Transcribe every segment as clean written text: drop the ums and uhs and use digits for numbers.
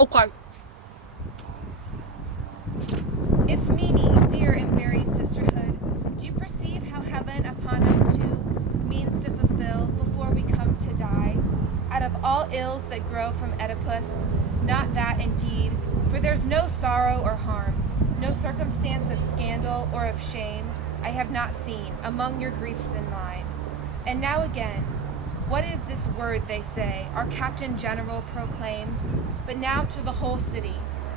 Okay. Ismene, dear and very sisterhood, do you perceive how heaven upon us too means to fulfill before we come to die? Out of all ills that grow from Oedipus, not that indeed, for there's no sorrow or harm, no circumstance of scandal or of shame I have not seen among your griefs and mine. And now again, what is this word, they say, our Captain General proclaimed, but now to the whole city?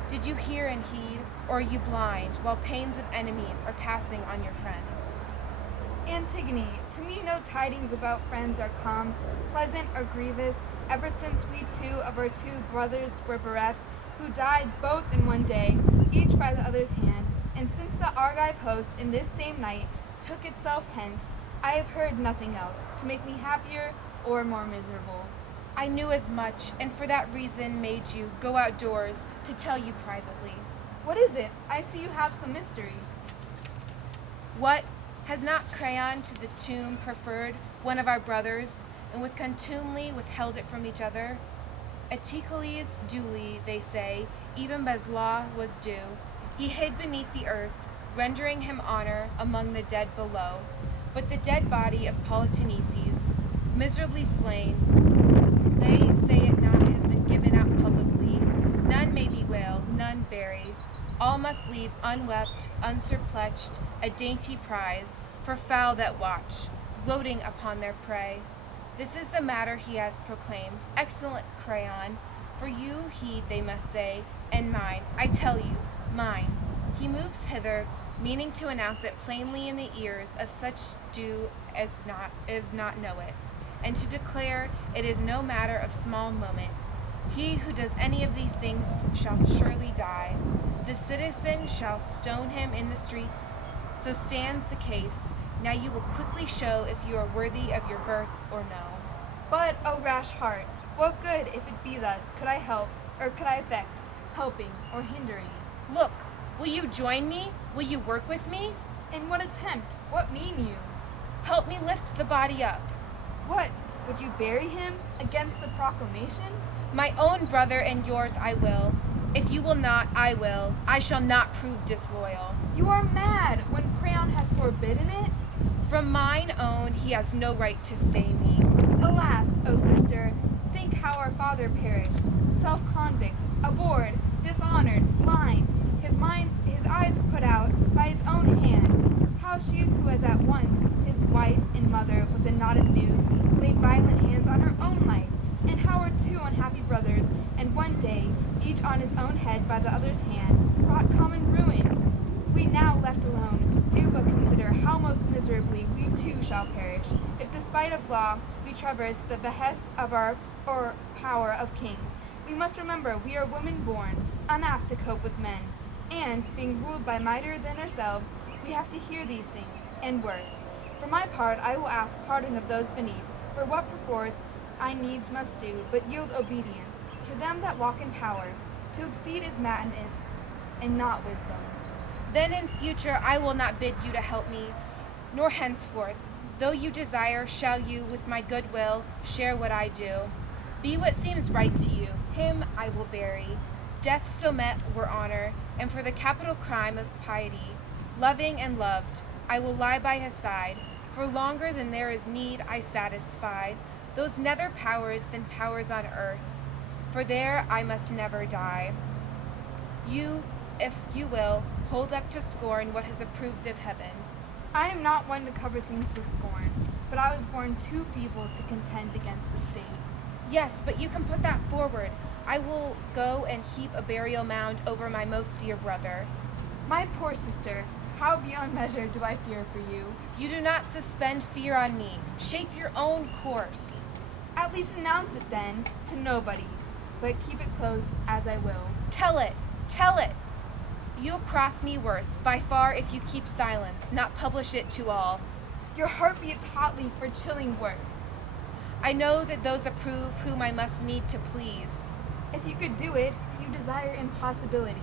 Did you hear and heed, or are you blind, while pains of enemies are passing on your friends? Antigone, to me no tidings about friends are come, pleasant or grievous, ever since we two of our two brothers were bereft, who died both in one day, each by the other's hand, and since the Argive host in this same night took itself hence, I have heard nothing else, to make me happier or more miserable. I knew as much, and for that reason made you go outdoors to tell you privately. What is it? I see you have some mystery. What, has not Creon to the tomb preferred one of our brothers, and with contumely withheld it from each other? Eteocles duly, they say, even as law was due, he hid beneath the earth, rendering him honor among the dead below. But the dead body of Polytonices, miserably slain, they say it not has been given out publicly. None may bewail, none bury. All must leave unwept, unsurpletched, a dainty prize for fowl that watch, gloating upon their prey. This is the matter he has proclaimed. Excellent Creon, for you heed, they must say, and mine, I tell you, mine. He moves hither, meaning to announce it plainly in the ears of such do as not know it, and to declare it is no matter of small moment. He who does any of these things shall surely die. The citizen shall stone him in the streets. So stands the case. Now you will quickly show if you are worthy of your birth or no. But, O rash heart, what good, if it be thus, could I help, or could I effect, helping or hindering? Look, will you join me? Will you work with me? In what attempt? What mean you? Help me lift the body up. What, would you bury him against the proclamation? My own brother and yours I will. If you will not, I will. I shall not prove disloyal. You are mad when Creon has forbidden it? From mine own he has no right to stay me. Alas, O sister, think how our father perished, self-convict, abhorred, dishonored, blind, his eyes put out by his own hand. How she who was at once his wife and mother with the knotted noose laid violent hands on her own life, and how our two unhappy brothers, and one day, each on his own head by the other's hand, brought common ruin. We now left alone, do but consider how most miserably we too shall perish, if despite of law we traverse the behest of our or power of kings. We must remember we are women born, unapt to cope with men, and, being ruled by mightier than ourselves, we have to hear these things, and worse. For my part, I will ask pardon of those beneath, for what perforce I needs must do, but yield obedience to them that walk in power. To exceed is madness, and not wisdom. Then in future I will not bid you to help me, nor henceforth, though you desire, shall you, with my good will, share what I do. Be what seems right to you, him I will bury. Death so met were honor, and for the capital crime of piety, loving and loved, I will lie by his side. For longer than there is need I satisfy those nether powers than powers on earth, for there I must never die. You, if you will, hold up to scorn what is approved of heaven. I am not one to cover things with scorn, but I was born too feeble to contend against the state. Yes, but you can put that forward. I will go and heap a burial mound over my most dear brother. My poor sister, how beyond measure do I fear for you. You do not suspend fear on me. Shape your own course. At least announce it then, to nobody, but keep it close as I will. Tell it, tell it. You'll cross me worse, by far, if you keep silence, not publish it to all. Your heart beats hotly for chilling work. I know that those approve whom I must need to please. If you could do it, you desire impossibilities.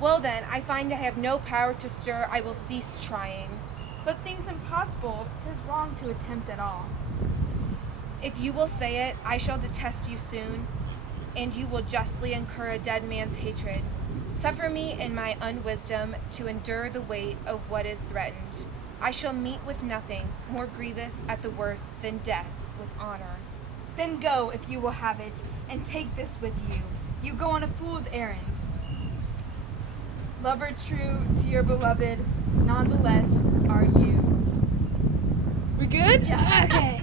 Well then, I find I have no power to stir, I will cease trying. But things impossible, 'tis wrong to attempt at all. If you will say it, I shall detest you soon. and you will justly incur a dead man's hatred. Suffer me in my unwisdom to endure the weight of what is threatened. I shall meet with nothing more grievous at the worst than death with honor. Then go, if you will have it, and take this with you. You go on a fool's errand. Lover true to your beloved, none the less are you. We good? Yeah. Okay.